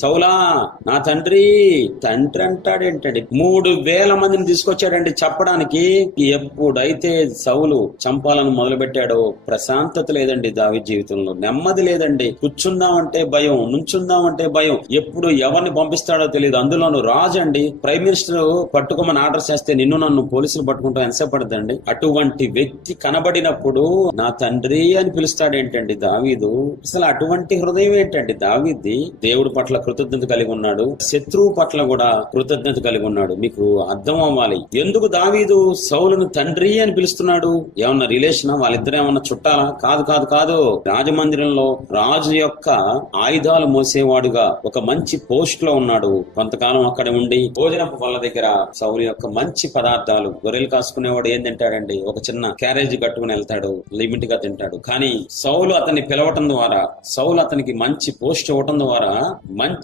సౌలా నా తండ్రి తండ్రి అంటాడేంటండి? మూడు వేల మందిని తీసుకొచ్చాడండి చెప్పడానికి. ఎప్పుడైతే సౌలు చంపాలని మొదలు పెట్టాడో ప్రశాంతత లేదండి దావి జీవితంలో. నెమ్మది లేదండి. కూర్చుందామంటే భయం నుంచుందామంటే భయం. ఎప్పుడు ఎవరిని పంపిస్తాడో తెలియదు. అందులోనూ రాజు అండి ప్రైమ్ మినిస్టర్ పట్టుకోమని ఆర్డర్ చేస్తే నిన్ను నన్ను పోలీసులు పట్టుకుంటా ఎంతసేపు అటువంటి వ్యక్తి కనబడినప్పుడు నా తండ్రి అని పిలుస్తాడేంటండి దావీదు? అసలు అటువంటి హృదయం ఏంటండి దావీది? దేవుడి పట్ల కృతజ్ఞత కలిగి ఉన్నాడు. శత్రువు పట్ల కూడా కృతజ్ఞత కలిగి ఉన్నాడు. మీకు అర్థం అవ్వాలి. ఎందుకు దావీదు సౌలును తండ్రి అని పిలుస్తున్నాడు? ఏమన్నా రిలేషన్? వాళ్ళిద్దరు ఏమన్నా చుట్టాలా? కాదు కాదు కాదు. రాజమందిరంలో రాజు యొక్క ఆయుధాలు మోసేవాడుగా ఒక మంచి పోస్ట్లో ఉన్నాడు. కొంతకాలం అక్కడ ఉండి భోజనపు వాళ్ళ దగ్గర సౌలు యొక్క మంచి పదార్థాలు గొర్రెలు కాసుకునేవాడు ఏం తింటాడండి? ఒక చిన్న క్యారేజ్ కట్టుకుని వెళ్తాడు. లిమిట్గా తింటాడు. కానీ సౌలు అతన్ని పిలవటం ద్వారా సౌలు అతనికి మంచి పోస్ట్ ఇవ్వటం ద్వారా మంచి